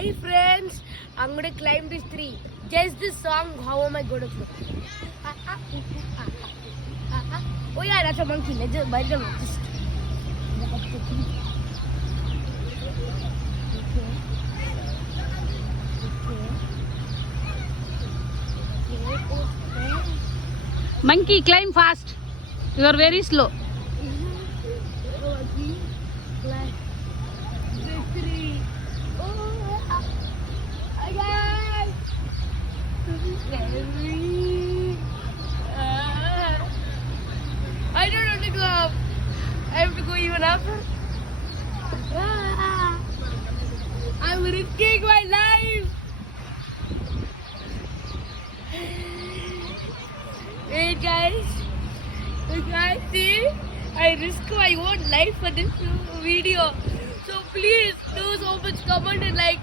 Hi friends, I'm gonna climb this tree. Guess this song, how am I gonna float? Oh yeah, that's a monkey. Let's just bite them. Just walk up the tree. Okay. Monkey, climb fast. You are very slow. Monkey, climb the tree. Oh, again. I don't want to go up. I have to go even up. I'm risking my life. Wait, guys. You guys see? I risk my own life for this video. So please do so much comment and like.